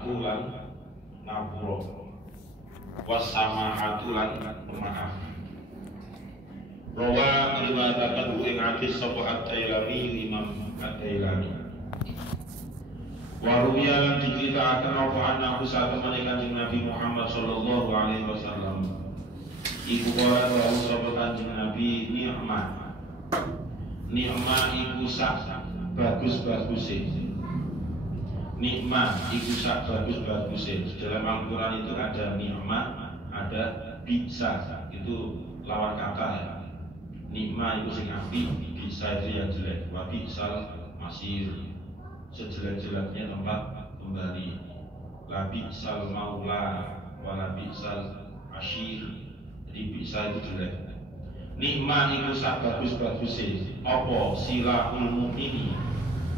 wasafahatu lan ngapura, wasamahatu lan pemaaf. Rawa riwayataken ing hadis sapa At-Tailami Imam At-Tailami. Wa ruwiya lan diceritakan apa annahu satemene Kanjeng Nabi Muhammad sallallahu alaihi wasallam iku ora wau sapa Kanjeng Nabi nikmat iku sak bagus-baguse. Nikmat iku sak bagus-baguse. Dalam Al-Qur'an itu ada nikmat, ada bisa. Itu lawan kata ya. Nikmat itu sing apik, bisa itu yang jelek. Wa bisal masir, sejelek-jeleknya tempat kembali. La bisal maula wa la bisal ashir. Jadi bisa itu jelek. Nikmat itu sak bagus-baguse. Apa silahul mukmini,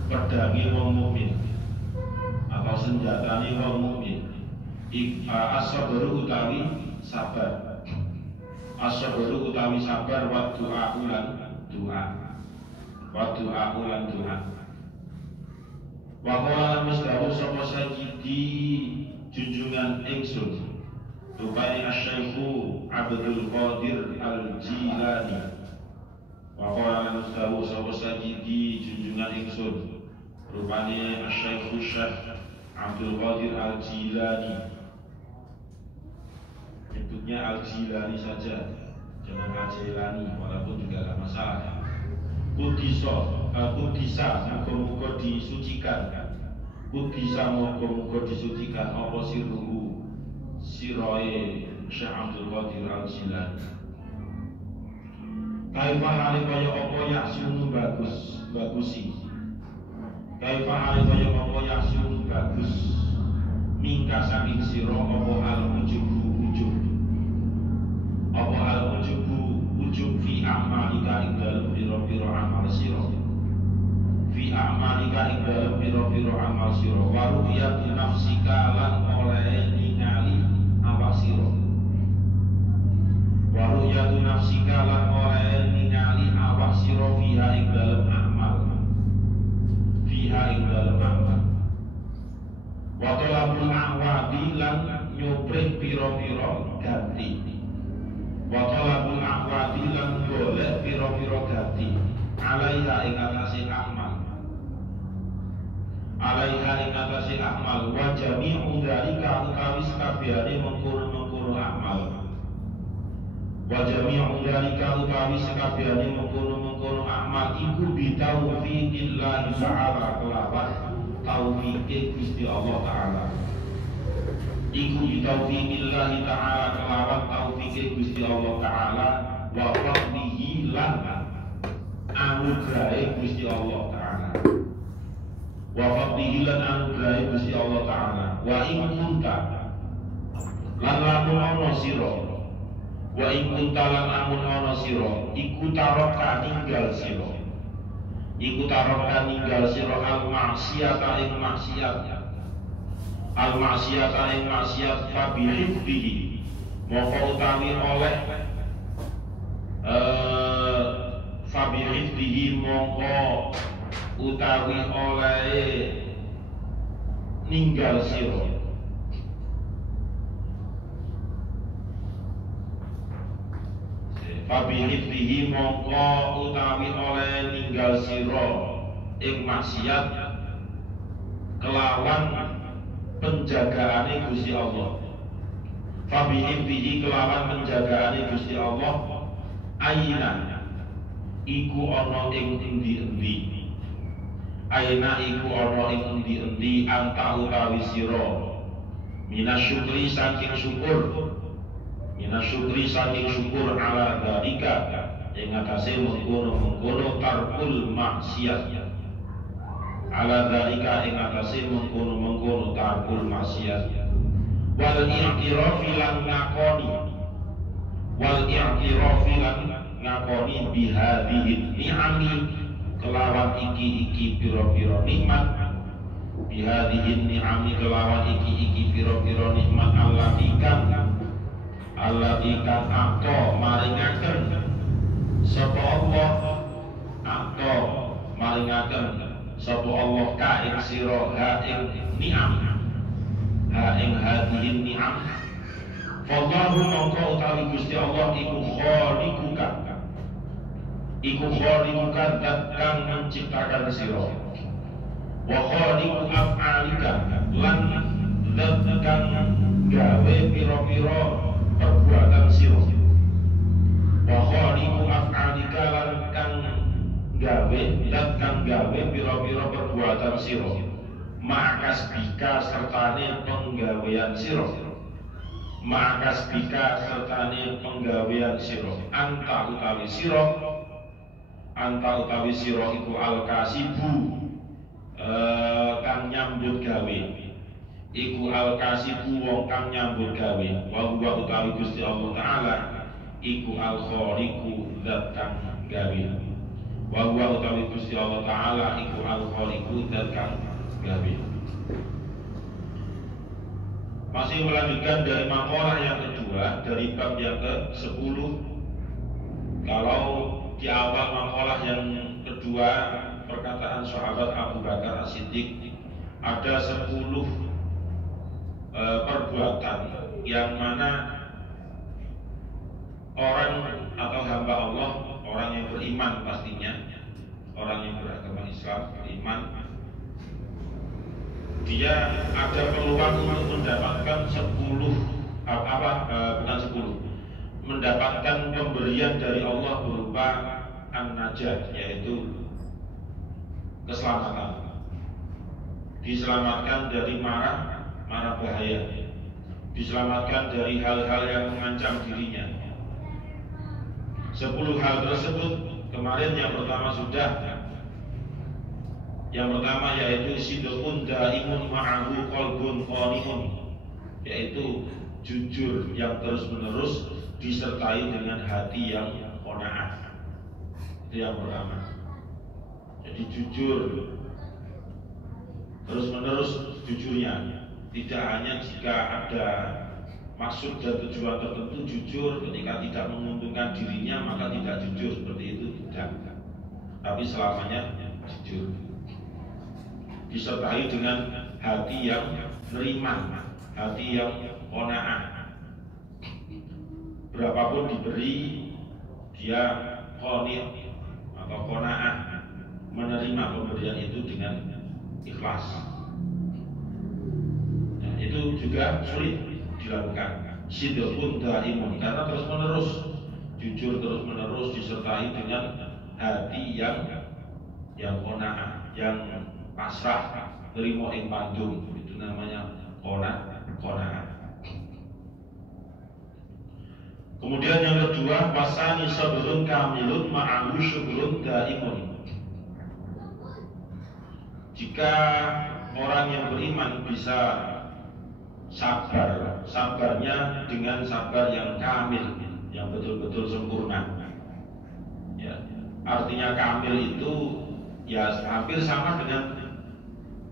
pedangi wong mukmin atau senjatane wong mukmin. As-sabru utawi sabar. As-sabru utawi sabar wa du'a ulan doa. Wa du'a ulan doa. Wa qala mustahu sapa sayyidi junjungan ingsun. Rupane Asy-Syaikhu Abdul Qadir Al-Jilani. Wa qala mustahu sapa sayyidi junjungan ingsun. Rupane Asy-Syaikhu Syekh Abdul Qadir Al-Jilani. Nyebutnya Al-Jilani saja, jangan Al-Jilani, walaupun juga ada masalah. Kudisa, muka-muka disucikan. Kudisa, muka-muka disucikan. Apa sirruhu, siroe Syekh Abdul Qadir Al-Jilani. Kaifah hali kaya apa yaksunu bagusi. Kaifah hali kaya apa yaksunu bagus. Mingka saking siro apa al-ujubu ujub. Apa al-ujubu ujub fi a'malika ing dalem pira-pira amal sira. Fi a'malika ing dalem pira-pira amal sira. Wa ru'yatu nafsika lan oleh ningali awak sira. Wa ru'yatu nafsika lan oleh ningali awak sira fiha ing dalem amal. Fiha ing dalem amal. Wa talabul ahwadi lan nyopreh pira-pira ganti. Wa talabul ahwadi lan golek pira-pira ganti. Alaiha ing atase amal. Alaiha ing atase amal. Wa jami'u dzalika utawi sakabehane mengkono-mengkono amal. Wa jami'u dzalika utawi sakabehane mengkono-mengkono amal iku bitaufiqillah ta'ala kelawan taufiqe Gusti Allah Ta'ala. Iku bitaufiqillah ta'ala kelawan taufiqe Gusti Allah Ta'ala. Wa fadlihi lan anugrahe Gusti Allah Ta'ala. Wa fadlihi lan anugrahe Gusti Allah Ta'ala. Wa in kunta lan lamun ana sira. Wa in kunta lan lamun ana sira iku taraka ninggal sira. Iku taraka ninggal sira al-ma'siyata ing maksiat. Al-ma'siyata ing maksiat fa bihibbihi. Moko utawi oleh fa bihibbihi moko utawi oleh ninggal sira. Fabihibbihi mongko utawi oleh ninggal sira ing maksiat kelawan penjagaane Gusti Allah. Fabihibbihi kelawan penjagaane Gusti Allah. Aina iku ana ing endi-endi. Aina iku ana ing endi-endi anta utawi sira minasyukri saking syukur. Minasyukri saking syukur ala dalika yang atase mengkono tarkul maksiat. Ala dalika yang atase mengkono tarkul maksiat. Wal i'tirafi lan ngakoni. Wal i'tirafi lan ngakoni bihadhihi ni'ami kelawan iki pira-pira nikmat. Bihadhihi ni'ami kelawan iki pira-pira nikmat Allah ikan akto maringaken sapa Allah akto maringaken sapa Allah ka ing sira ha ing ni'am ha ing hadihin ni'am. Wallahu mongko utawi Gusti Allah iku khaliquka, iku khaliquka zat kang menciptakan sira. Wa khaliqu af'alika lan zat kang gawe pira-pira perbuatan sira. Wa khaliqu af'alika lan kang gawe zat kang gawe pira-pira perbuatan sira. Ma'akas bika sertane penggawean sira. Ma'akas bika sertane penggawean sira. Anta utawi sira, anta utawi sira iku al-kasibu kang nyambut gawe. Iku al-kasibu wong kang nyambut gawe. Wa huwa utawi Gusti Allah Ta'ala iku al-khaliqu zat kang gawe. Wa huwa utawi Gusti Allah Ta'ala iku al-khaliqu zat kang gawe. Masih melanjutkan dari makalah yang kedua, dari bab yang ke-10. Kalau di awal makalah yang kedua, perkataan sahabat Abu Bakar As-Siddiq, ada 10 perbuatan yang mana orang atau hamba Allah, orang yang beriman pastinya, orang yang beragama Islam, beriman, dia ada peluang untuk mendapatkan 10 mendapatkan pemberian dari Allah berupa an-najat, yaitu keselamatan, diselamatkan dari mara bahaya, diselamatkan dari hal-hal yang mengancam dirinya. 10 hal tersebut kemarin yang pertama sudah. Yang pertama yaitu sidqun daimun ma'ahu qalbun qanimun, yaitu jujur yang terus-menerus disertai dengan hati yang qanaah. Itu yang pertama. Jadi jujur terus-menerus jujurnya, tidak hanya jika ada maksud dan tujuan tertentu jujur, ketika tidak menguntungkan dirinya maka tidak jujur, seperti itu tidak. Tapi selamanya jujur, disertai dengan hati yang nerima, hati yang qanaah. Berapapun diberi, dia qani' atau qanaah, menerima pemberian itu dengan ikhlas. Nah, itu juga sulit dilakukan. Sidqun daimun, karena terus menerus jujur, terus menerus disertai dengan hati yang qanaah, yang pasrah, terima ing pandung, itu namanya qanaah. Kemudian yang kedua, wasani sabrun kamilun ma'ahu syukrun daimun. Jika orang yang beriman bisa sabar, sabarnya dengan sabar yang kamil, yang betul-betul sempurna. Ya, artinya kamil itu ya hampir sama dengan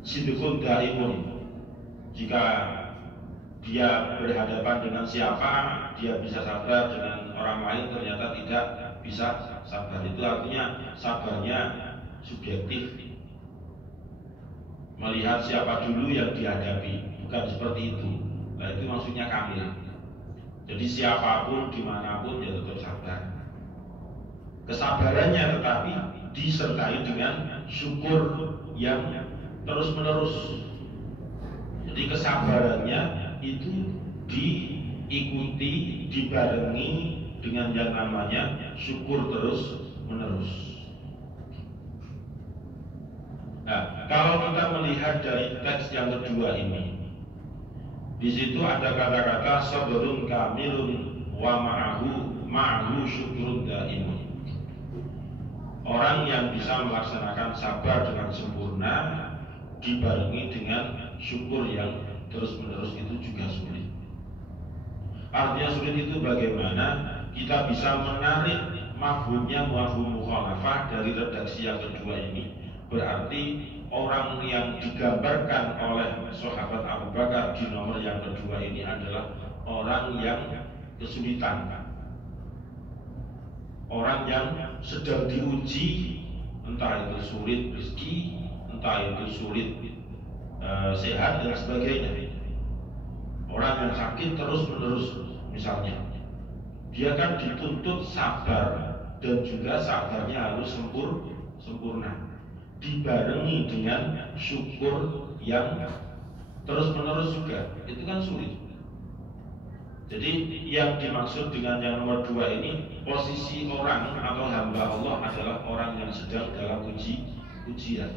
sidqun daimun. Jika dia berhadapan dengan siapa, dia bisa sabar, dengan orang lain ternyata tidak bisa sabar. Itu artinya sabarnya subjektif, melihat siapa dulu yang dihadapi, bukan seperti itu. Nah, itu maksudnya kamil. Jadi siapapun, dimanapun, dia tetap sabar. Kesabarannya tetapi disertai dengan syukur yang terus menerus. Jadi kesabarannya itu diikuti, dibarengi dengan yang namanya syukur terus menerus. Nah, kalau kita melihat dari teks yang kedua ini, di situ ada kata-kata sabrun kamilun wa ma'ahu syukrun daimun. Orang yang bisa melaksanakan sabar dengan sempurna dibarengi dengan syukur yang terus-menerus itu juga sulit. Artinya sulit itu bagaimana kita bisa menarik mafhumnya mafhum mukhalafah dari redaksi yang kedua ini. Berarti orang yang digambarkan oleh sahabat Abu Bakar di nomor yang kedua ini adalah orang yang kesulitan, orang yang sedang diuji, entah itu sulit rezeki, entah itu sulit sehat dan sebagainya. Orang yang sakit terus menerus misalnya, dia kan dituntut sabar dan juga sabarnya harus sempurna, dibarengi dengan syukur yang terus menerus juga, itu kan sulit. Jadi yang dimaksud dengan yang nomor 2 ini, posisi orang atau hamba Allah adalah orang yang sedang dalam ujian.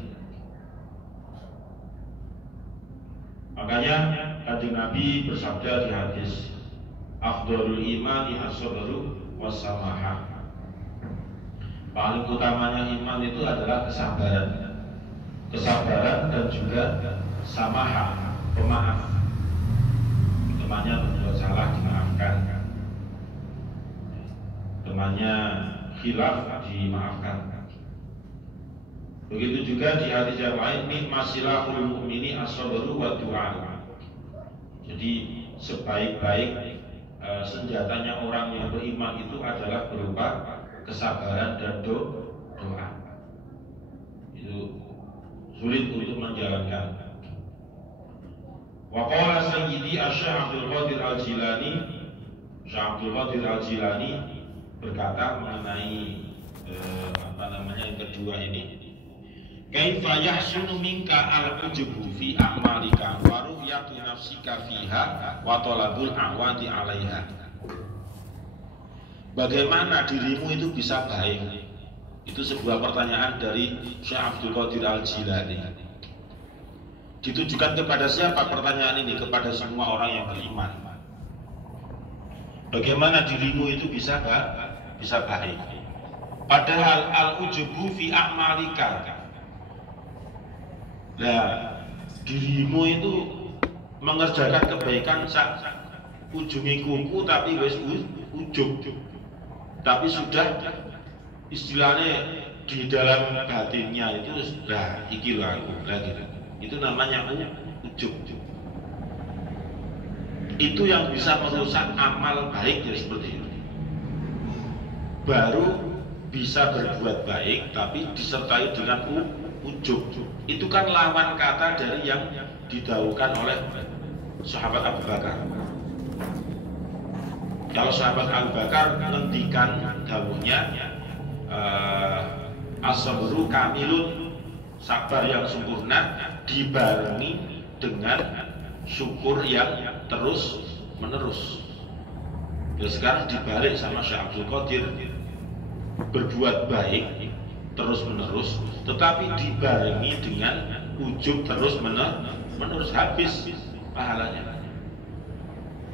Makanya Kanjeng Nabi bersabda di hadis, afdhalul imani as-sabru was-samahah. Paling utamanya iman itu adalah kesabaran dan juga samahah, pemaaf. Temannya berbuat salah dimaafkan, temannya khilaf dimaafkan. Begitu juga di hadis yang lain, nikmasilahul mu'mini as-sabru wa du'a. Jadi sebaik-baik senjatanya orang yang beriman itu adalah berupa kesabaran dan doa. Itu sulit untuk menjalankan. Wa qala sayyidi Syekh Abdul Qadir Al-Jilani, Syekh Abdul Qadir Al-Jilani berkata mengenai yang kedua ini, kaifa yahsunu minka al-ujubu fi a'malika wa ru'yatu nafsika fiha wa talabul a'wadi 'alaiha. Bagaimana dirimu itu bisa baik? Itu sebuah pertanyaan dari Syekh Abdul Qadir Al-Jilani. Ditujukan kepada siapa pertanyaan ini? Kepada semua orang yang beriman. Bagaimana dirimu itu bisa baik? Padahal al-ujubu fi a'malika. Nah, dirimu itu mengerjakan kebaikan sak ujungi kuku tapi wis ujub. Tapi sudah istilahnya di dalam batinnya itu sudah iki lho aku gitu. Itu namanya ujub. Itu yang bisa merusak amal baik ya seperti itu. Baru bisa berbuat baik tapi disertai dengan ujub. Itu kan lawan kata dari yang didhawuhkan oleh sahabat Abu Bakar. Kalau sahabat Abu Bakar menghentikan dawuhnya as-sabru kamilun, sabar yang sempurna dibarengi dengan syukur yang terus menerus. Dan sekarang dibalik sama Syekh Abdul Qadir, berbuat baik terus menerus tetapi dibarengi dengan ujub terus menerus, habis pahalanya.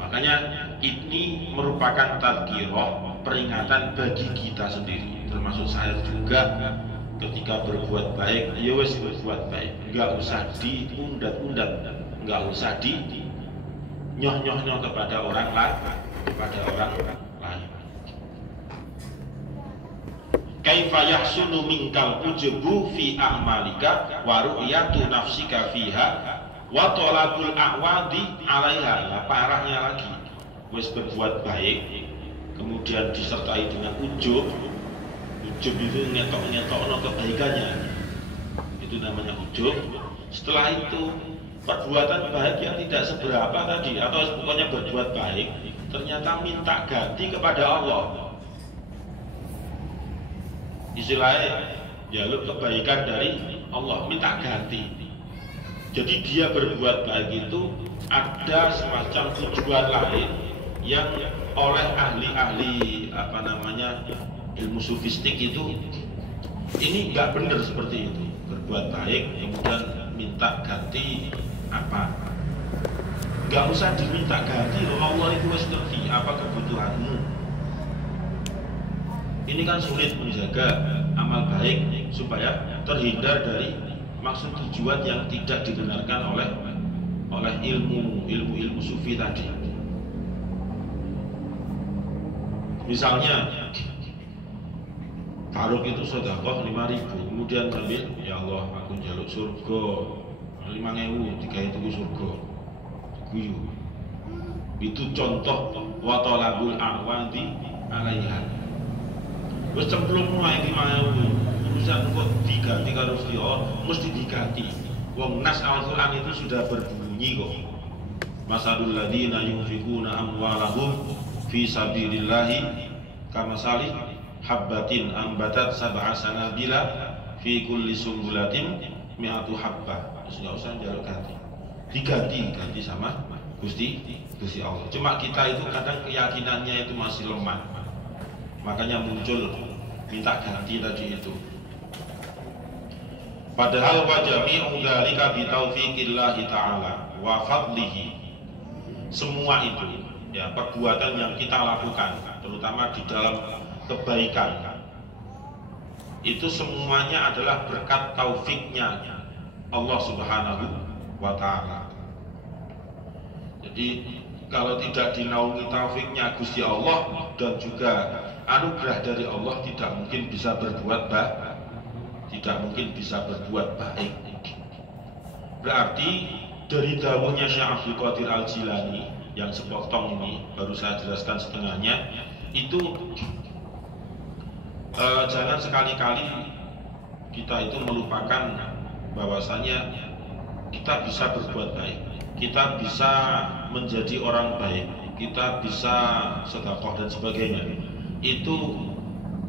Makanya ini merupakan tadhkirah, peringatan bagi kita sendiri, termasuk saya juga. Ketika berbuat baik, ya wes berbuat baik, nggak usah diundat-undat, nggak usah di nyoh-nyoh kepada orang lain, Kaifa yahsunu minkal ujubu fi a'malika wa ru'yatu nafsika fiha wa talabul a'wadi 'alaiha. Nah, parahnya lagi, wes berbuat baik kemudian disertai dengan ujub itu ngetok-ngetokno kebaikannya, itu namanya ujub. Setelah itu perbuatan baik yang tidak seberapa tadi, atau pokoknya berbuat baik ternyata minta ganti kepada Allah, istilahnya jaluk kebaikan dari Allah, minta ganti. Jadi dia berbuat baik itu ada semacam tujuan lain yang oleh ahli-ahli ilmu sufistik itu ini nggak benar seperti itu. Berbuat baik kemudian minta ganti apa? Nggak usah diminta ganti, Allah itu harus ngerti apa kebutuhanmu. Ini kan sulit menjaga amal baik supaya terhindar dari maksud tujuan yang tidak dibenarkan oleh ilmu sufi tadi. Misalnya Faruk itu sedekah 5.000, kemudian ngambil, ya Allah aku njaluk surga 5.000 digawe tuku surga. Guyu. Itu contoh wa talabul a'wadi 'alaiha. Wis cemplung mulai 5.000, urusan kok diganti karo Gusti Allah, mesti diganti. Wong nas Al-Qur'an itu sudah berbunyi kok. Masalul ladzina yunfikuna amwalahum fi sabilillahi kamasali habbatin ambatat sab'a sanabila fi kulli sumbulatin mi'atu habbah. Terus enggak usah jaluk ganti sama Gusti Allah. Cuma kita itu kadang keyakinannya itu masih lemah, makanya muncul minta ganti tadi itu. Padahal wa jami'u dzalika bi taufiqillahi ta'ala wa fadlihi. Semua itu ya perbuatan yang kita lakukan, terutama di dalam kebaikan, itu semuanya adalah berkat taufiknya Allah Subhanahu wa ta'ala. Jadi kalau tidak dinaungi taufiknya Gusti Allah dan juga anugerah dari Allah, tidak mungkin bisa berbuat baik. Berarti dari dawuhnya Syekh Abdul Qadir Al-Jilani yang sepotong ini baru saya jelaskan setengahnya, itu jangan sekali-kali kita itu melupakan bahwasanya kita bisa berbuat baik, kita bisa menjadi orang baik, kita bisa sedekah dan sebagainya. Itu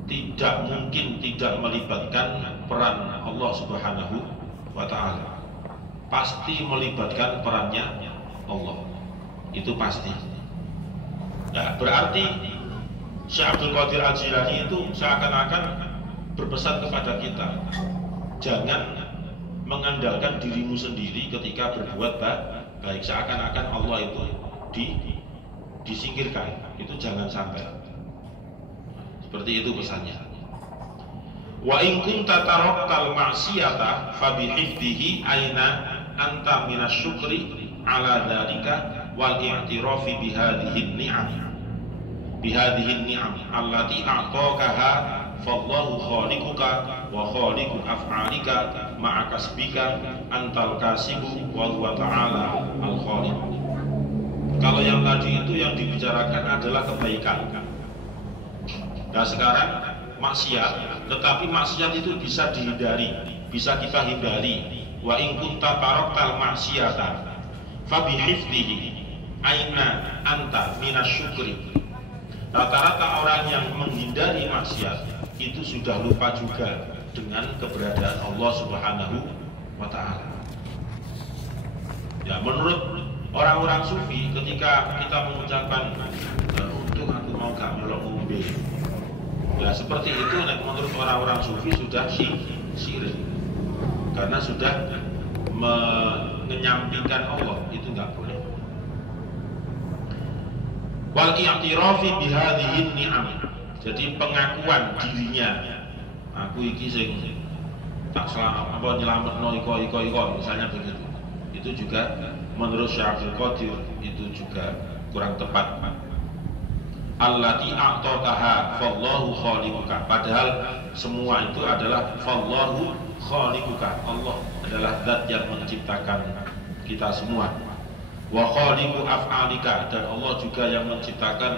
tidak mungkin tidak melibatkan peran Allah Subhanahu wa ta'ala. Pasti melibatkan perannya Allah. Itu pasti. Nah, berarti Syekh Abdul Qadir Al-Jilani itu seakan-akan berpesan kepada kita, jangan mengandalkan dirimu sendiri ketika berbuat baik, seakan-akan Allah itu disingkirkan. Itu jangan sampai. Seperti itu pesannya. Wa in kunta tarakkal ma'siyata fa bihifdihi aina anta minasyukri ala dzalika wal i'tirafi bihadhihi ni'am allati a'taqaha fallahu khaliquka wa khaliqu af'alika ma'a kasbika antal kasibu wa huwa ta'ala al-khaliq. Kalau yang tadi itu yang dibicarakan adalah kebaikan. Nah sekarang maksiat, tetapi maksiat itu bisa dihindari, bisa kita hindari. Wa in kunta taraktal maksiata fa bihifdihi aina anta minasyukri. Rata-rata orang yang menghindari maksiat itu sudah lupa juga dengan keberadaan Allah Subhanahu wa ta'ala. Ya, menurut orang-orang sufi, ketika kita mengucapkan untung aku mau gak melok ngombe, ya seperti itu menurut orang-orang sufi sudah syirik, karena sudah menyampingkan Allah, itu nggak boleh. Wal i'tirafi bihadhihi ni'am, jadi pengakuan dirinya, aku iki sing tak salah apa nyelametno iko misalnya begitu, itu juga menurut Syekh Abdul Qadir itu juga kurang tepat. Allati a'taqaha fallahu khaliquka, padahal semua itu adalah fallahu khaliquka, Allah adalah zat yang menciptakan kita semua. Wa khaliqu af'alika, dan Allah juga yang menciptakan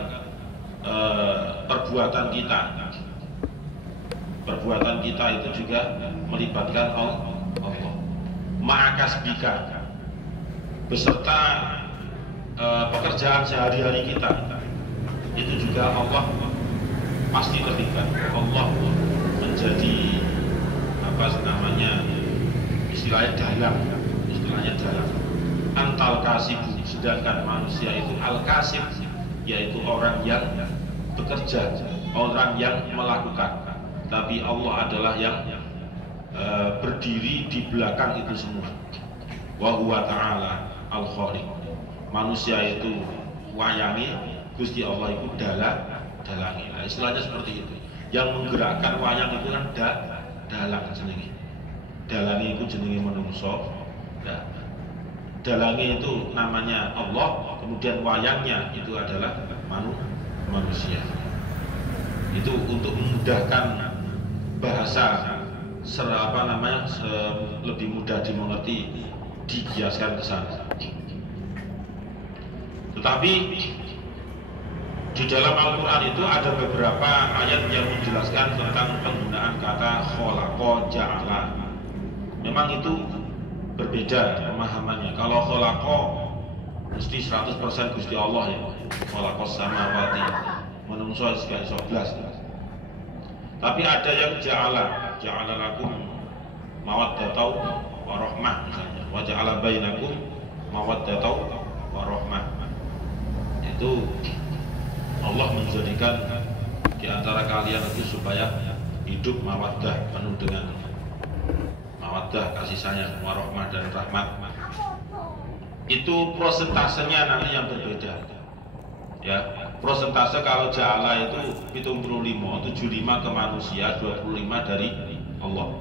perbuatan kita. Perbuatan kita itu juga melibatkan Allah. Ma'a kasbika, beserta pekerjaan sehari-hari kita, itu juga Allah pasti terlibat. Allah menjadi apa namanya, istilahnya dalang. Antal kasib, sedangkan manusia itu al kasib, yaitu orang yang bekerja, orang yang melakukan. Tapi Allah adalah yang berdiri di belakang itu semua. Wa huwa ta'ala al khaliq. Manusia itu wayangi, Gusti Allah itu dalangi. Nah, istilahnya seperti itu. Yang menggerakkan wayang itu kan dalang jenenge. Dalangi itu jenenge manungsa. Ya. Dalangi itu namanya Allah, kemudian wayangnya itu adalah manusia. Itu untuk memudahkan bahasa lebih mudah dimengerti, dikiaskan ke sana. Tetapi di dalam Al-Quran itu ada beberapa ayat yang menjelaskan tentang penggunaan kata kholaqa ja'ala. Memang itu berbeda pemahamannya. Kalau kholaqa mesti 100% Gusti Allah ya. Khalaqas samawati. Menungso gak iso blas. Tapi ada yang ja'ala lakum mawaddatau wa rahmah misalnya. Wa ja'ala bainakum mawaddatau wa rahmah. Itu Allah menjadikan di antara kalian itu supaya hidup mawaddah, penuh dengan mawaddah, kasih sayang, warahmah dan rahmat. Itu prosentasenya nanti yang berbeda. Ya, prosentase kalau ja'ala itu 75 ke manusia, 25 dari Allah.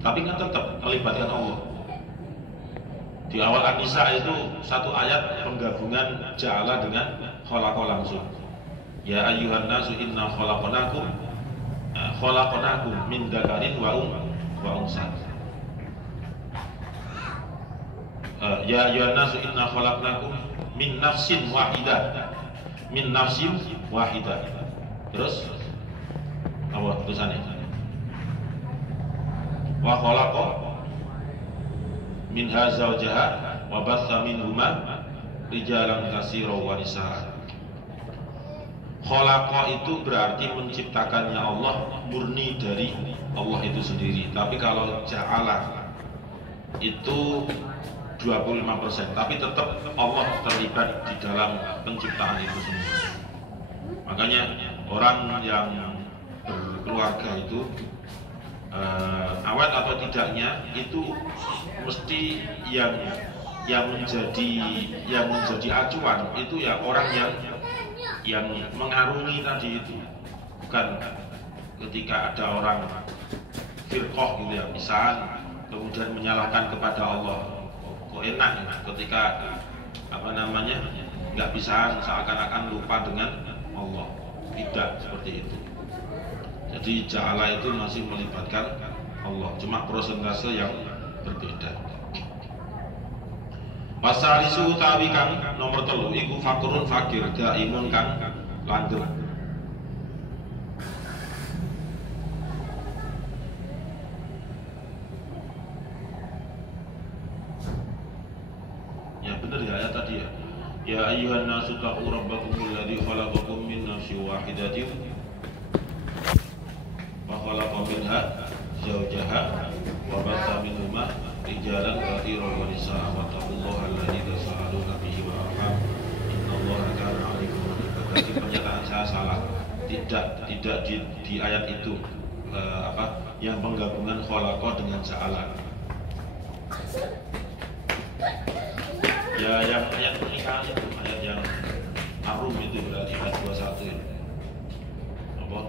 Tapi kan tetap melibatkan Allah. Di awal An-Nisa itu satu ayat penggabungan ja'ala dengan khalaqa langsung. Ya ayyuhan nasu inna khalaqnakum min dzakarin wa unsa. Ya ayyuhan nasu inna khalaqnakum min nafsin wahidah. Terus apa tulisannya? Wa khalaqa minha zawjaha wa batha minhuma rijalan katsiran wa nisaa. Khalaqa itu berarti menciptakannya Allah, murni dari Allah itu sendiri. Tapi kalau ja'ala itu 25%, tapi tetap Allah terlibat di dalam penciptaan itu semua. Makanya orang yang berkeluarga itu awet atau tidaknya itu mesti yang menjadi acuan itu ya orang yang mengarungi tadi itu, bukan ketika ada orang firqah gitu ya, misal kemudian menyalahkan kepada Allah. Kok enak ya, ketika nggak bisa seakan-akan lupa dengan Allah. Tidak seperti itu. Jadi ja'ala itu masih melibatkan Allah, cuma prosentase yang berbeda. Wasalisu utawi kang nomor 3 iku fakurun fakir daimun kang langgeng. Ya benar ya ayat tadi ya. Ya ayyuhan nasu taqu rabbakumul ladzi khalaqakum min nafsin wahidatin wa khalaqa minha zawjaha wa batha minhuma rijalan katsiran wa nisaa wa taqullaha alladzi tasaaluna bihi wa arham innallaha kana 'alaikum raqiba. Jadi pernyataan saya salah. Tidak di ayat itu yang penggabungan khalaqa dengan ja'ala. Ya yang ayat pernikahan itu, ayat yang Ar-Rum itu berarti ayat 21 itu. Apa?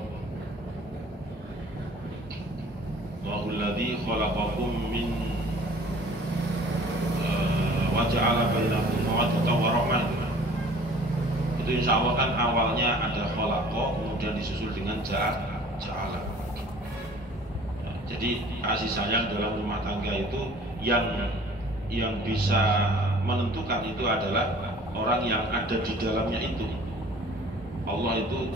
Wahul ladzi khalaqakum min wa ja'ala bainakum mawaddatan wa rahmah. Itu insya Allah kan awalnya ada khalaqa, kemudian disusul dengan ja'ala. Nah, jadi kasih sayang dalam rumah tangga itu yang bisa menentukan itu adalah orang yang ada di dalamnya itu. Allah itu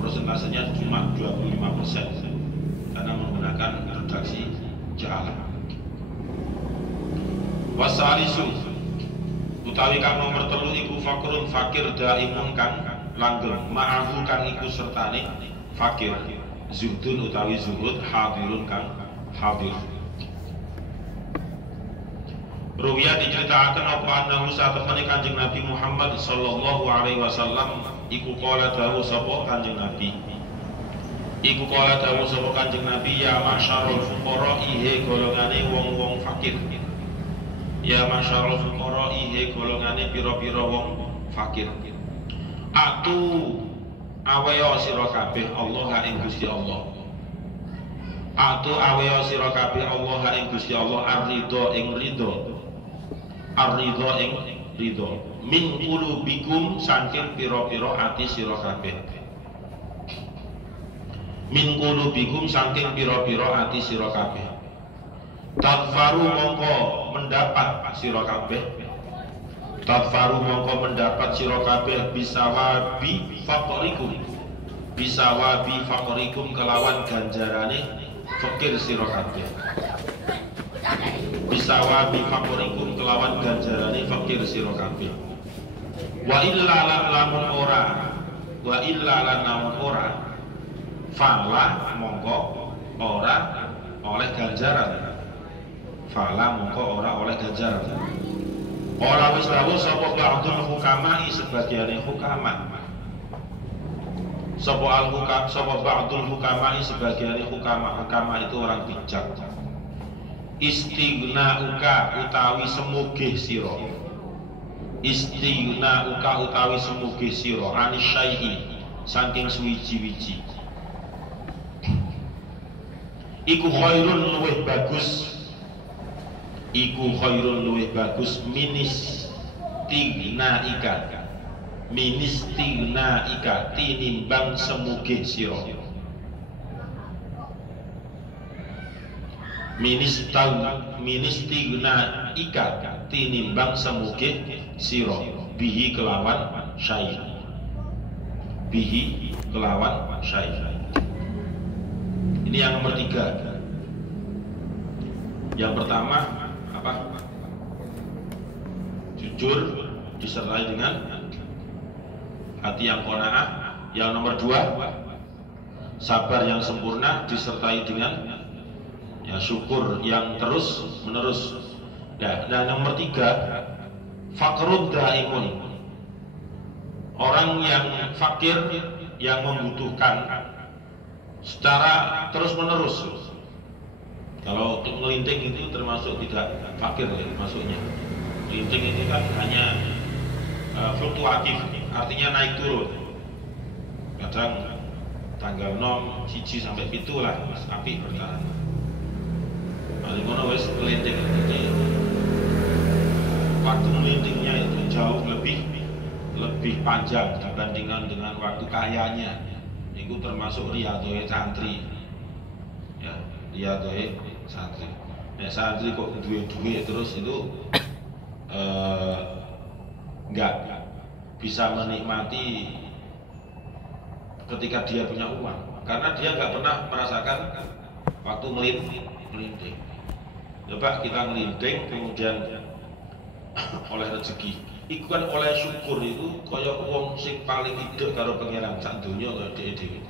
persentasenya cuma 25% karena menggunakan redaksi ja'ala. Wasalisu utawi kang nomor 3 iku fakrun fakir daimun kang langgeng ma'ahu kang iku sertane fakir zuhdun utawi zuhud hadirun kang hadir. Ruwiya diceritakan apa annahu satemene Kanjeng Nabi Muhammad sallallahu alaihi wasallam iku qala dawuh sapa Kanjeng Nabi. Iku qala dawuh sapa Kanjeng Nabi ya masyarul fuqara ihe golongane wong-wong fakir. Ya masyarul fuqara ihe golongane pira-pira wong fakir. Atu aweya sira kabeh Allah ing Gusti Allah. Atu aweya sira kabeh Allah ing Gusti Allah ar-ridha ing ridha. Ar-ridha ing ridha min qulubikum saking pira-pira ati sira kabeh. Min qulubikum saking pira-pira ati sira kabeh. Tadfaru mongko mendapat sira kabeh. Tadfaru mongko mendapat sira kabeh bisawabi faqrikum. Bisawabi faqrikum kelawan ganjarane fakir sira kabeh. Bisawabi fakurikum kelawan ganjarane fakir sira kabeh. Wa illa lan lamun ora, wa illa lan lamun ora, fala mongko ora oleh ganjaran. Fala mongko ora oleh ganjaran. Ora wis dawuh sapa ba'dul hukama'i sebagiane hukama. Sapa ba'dul hukama'i sebagiane hukama. Hukama itu orang bijak. Istighna'uka utawi semugih sira. Istighna'uka utawi semugih sira anis syai'i saking suwiji-wiji. Iku khairun luwih bagus. Iku khairun luwih bagus minis tignaika. Minis tignaika tinimbang semugih sira. Minis tignaika tinimbang semugih sira bihi kelawan syai. Bihi kelawan syai. Ini yang nomor 3. Yang pertama apa? Jujur disertai dengan hati yang qanaah. Yang nomor 2, sabar yang sempurna disertai dengan ya syukur yang terus menerus. Dan nomor 3, fakrud daimun. Orang yang fakir yang membutuhkan secara terus menerus. Kalau untuk ngelinting itu termasuk tidak fakir ya, masuknya. Ngelinting itu kan hanya fluktuatif, artinya naik turun. Kadang tanggal 0, 1 sampai 7 lah, api bertahan. Kalau ngono wis ngelinting, jadi waktu ngelintingnya itu jauh lebih panjang dibandingkan dengan waktu kayanya. Itu termasuk riyadoe santri. Ya, riyadoe santri. Nek santri kok duwe-duwe terus itu enggak bisa menikmati ketika dia punya uang, karena dia nggak pernah merasakan waktu melinting. Coba kita melinting kemudian oleh rezeki. Iku kan oleh syukur itu kaya wong sing paling hidup karo pangeran sak donya kaya dhewe.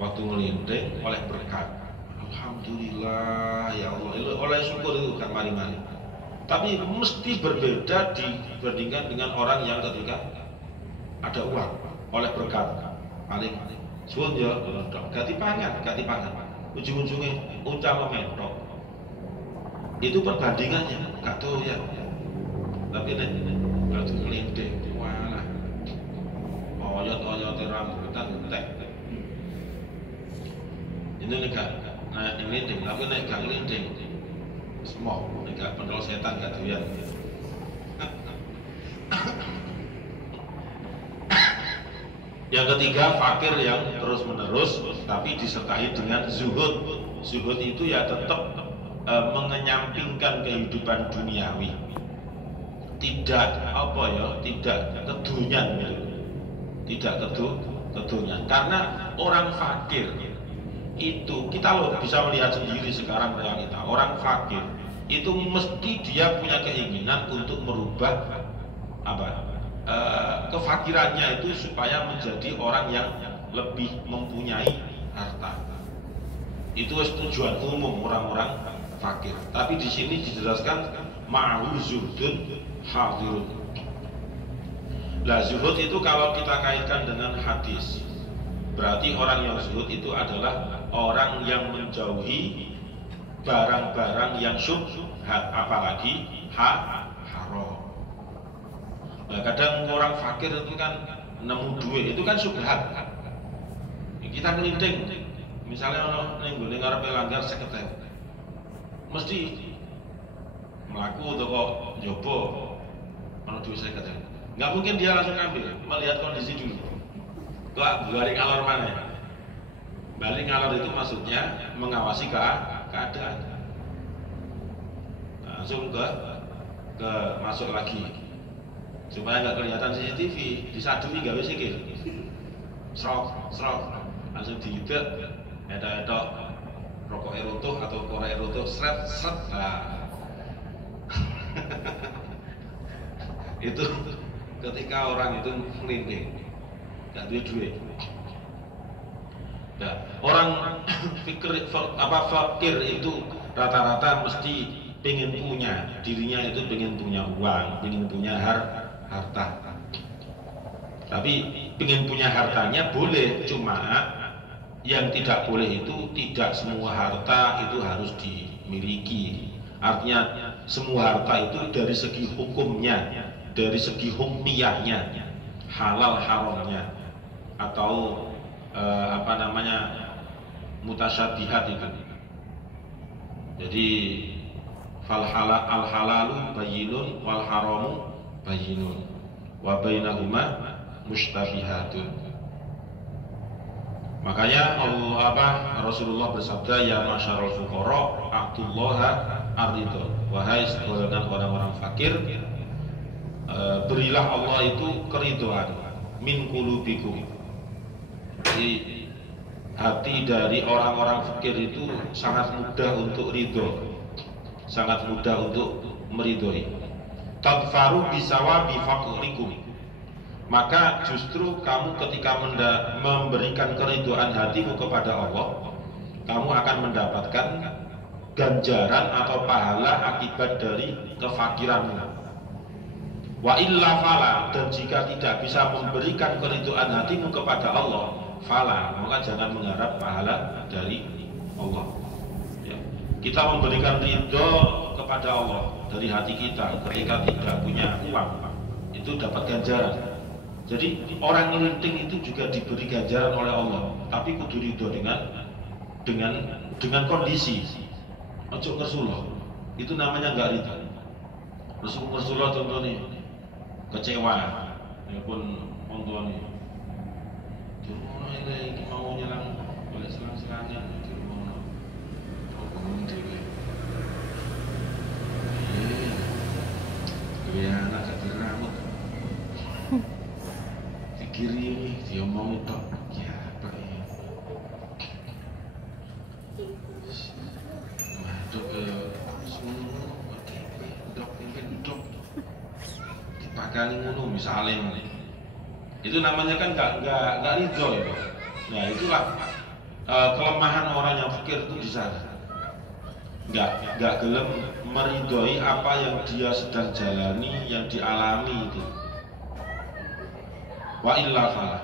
Waktu melinting oleh berkat. Alhamdulillah ya Allah. Oleh syukur itu kan mari-mari. Tapi mesti berbeda dibandingkan dengan orang yang ketika ada uang oleh berkat. Paling suwun ya ganti pangan. Ujung-ujungnya uncang mentok. Itu perbandingannya, gak tahu ya. Tapi nek waktu ngelinting, walah, oyot rambutan entek. Ini nek ngelinting, tapi nek gak ngelinting, semua nek gak penol setan gak doyan. Yang ketiga, fakir yang terus menerus, tapi disertai dengan zuhud. Zuhud itu ya tetap mengenyampingkan kehidupan duniawi. Tidak kedunyan gitu. Tidak kedunyan. Karena orang fakir itu kita bisa melihat sendiri sekarang realita. Orang fakir itu mesti dia punya keinginan untuk merubah kefakirannya itu supaya menjadi orang yang lebih mempunyai harta. Itu tujuan umum orang-orang fakir. Tapi di sini dijelaskan ma'hu zuhdun hadirun. Lah zuhud itu kalau kita kaitkan dengan hadis, berarti orang yang zuhud itu adalah orang yang menjauhi barang-barang yang syubhat, apalagi haram. Nah, kadang orang fakir itu kan nemu duit itu kan syubhat. Kita ngelinting, misalnya ono ning gone ngarepe langgar 50.000. Mesti melaku atau kok jopo ono duit 50.000. Nggak mungkin dia langsung ambil, melihat kondisi dulu. Kok balik ngalor mana? Balik ngalor itu maksudnya mengawasi keadaan. Langsung ke masuk lagi supaya nggak kelihatan CCTV, disadumi nggak bisa gitu. Serok, langsung dihidup, etok rokok erotuh atau korek erotuh, seret. Nah. Itu ketika orang itu ngelinting, gak duit. Nah, orang fakir itu rata-rata mesti pengen punya, dirinya itu pengen punya uang, pengen punya harta. Tapi pengen punya hartanya boleh, cuma yang tidak boleh itu tidak semua harta itu harus dimiliki. Artinya semua harta itu dari segi hukumnya, dari segi hukmiyahnya, halal haramnya, atau mutasyabihat itu. Jadi al halalu bayyinun wal haramu bayyinun wa bainahuma mustabihatun. Makanya Rasulullah bersabda, ya masyarul fuqara a'tullaha ar-ridha. Wahai golongan orang-orang fakir, berilah Allah itu keridhaan min qulubikum. Jadi hati dari orang-orang fakir itu sangat mudah untuk ridho, sangat mudah untuk meridhoi. Tadfaru bisawabi faqrikum. Maka justru kamu ketika memberikan keridhaan hatimu kepada Allah, kamu akan mendapatkan ganjaran atau pahala akibat dari kefakiranmu. Wa illa fala, dan jika tidak bisa memberikan keridhaan hatimu kepada Allah, fala, maka jangan mengharap pahala dari Allah. Ya. Kita memberikan ridho kepada Allah dari hati kita ketika tidak punya uang, itu dapat ganjaran. Jadi orang ngelinting itu juga diberi ganjaran oleh Allah, tapi kudu ridho dengan kondisi. Ojo kersuloh, itu namanya nggak ridho. Kersuloh contohnya kecewa, ya pun contohnya. Ini mau nyelang boleh selang-selangan di rumah. Bangun dewe. Ya anak gak rambut. Pikir ini dia mau tok. Ya apa ya? Masuk ke semua dok. Dipakani ngono misalnya. Itu namanya kan nggak ridho ya. Nah itulah kelemahan orang yang fakir itu di sana. Nggak gelem meridhoi apa yang dia sedang jalani, yang dialami itu. Wa illa fala.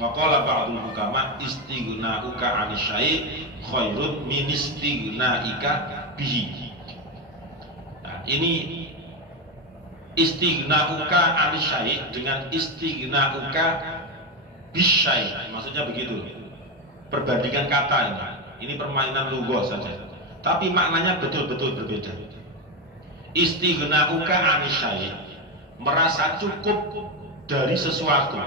Wa qala ba'dul hukama istighna'uka 'ani syai' khairun min istighna'ika bihi. Nah, ini istighna'uka 'ani syai' dengan istighna'uka bisyai', maksudnya begitu. Perbandingan kata ini. Ini permainan lugha saja. Tapi maknanya betul-betul berbeda. Istighna'uka 'ani syai', merasa cukup dari sesuatu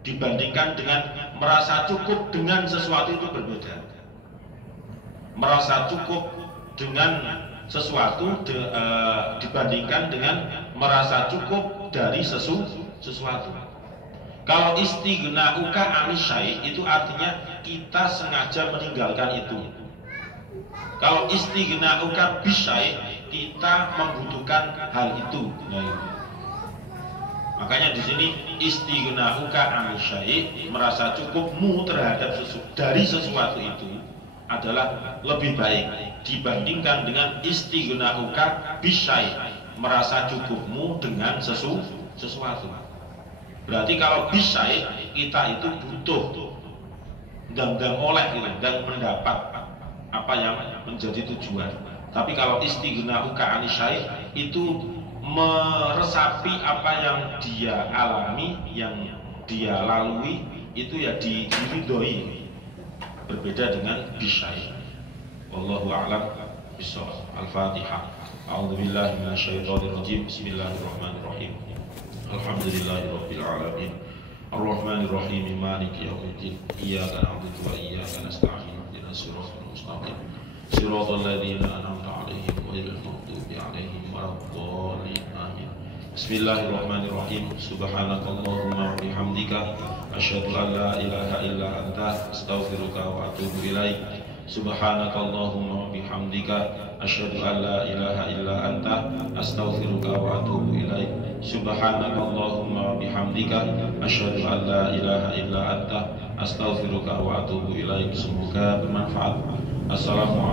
dibandingkan dengan merasa cukup dengan sesuatu itu berbeda. Merasa cukup dengan sesuatu dibandingkan dengan merasa cukup dari sesuatu. Kalau istighna'uka 'ani syai' itu artinya kita sengaja meninggalkan itu. Kalau istighna'uka bisyai' kita membutuhkan hal itu. Nah, itu. Makanya di sini istighna'uka 'ani syai', merasa cukupmu terhadap dari sesuatu itu adalah lebih baik dibandingkan dengan istighna'uka bisyai', merasa cukupmu dengan sesuatu. Berarti kalau bisyai' kita itu butuh dan oleh dan mendapat apa yang menjadi tujuan. Tapi kalau istighna'uka 'ani syai' itu meresapi apa yang dia alami, yang dia lalui, itu ya diridhoi. Berbeda dengan bisyai'. Wallahu a'lam bishawab. Al-Fatihah. A'udzubillahi minasyaitonir rajim. Bismillahirrahmanirrahim. Alhamdulillahirabbil alamin. Ar-Rahmanir Rahim. Maliki yaumiddin. Iyyaka na'budu wa iyyaka nasta'in. Ihdinas siratal mustaqim. Siratal ladzina an'amta 'alaihim ghairil maghdubi 'alaihim waladdallin. Amin. Bismillahirrahmanirrahim. Subhanakallahumma wa bihamdika asyhadu an la ilaha illa anta astaghfiruka wa atubu ilaik. Subhanakallahumma wa bihamdika asyhadu an la ilaha illa anta astaghfiruka wa atubu ilaik. Subhanakallahumma wa bihamdika asyhadu an la ilaha illa anta astaghfiruka wa atubu ilaik. Semoga bermanfaat. Assalamualaikum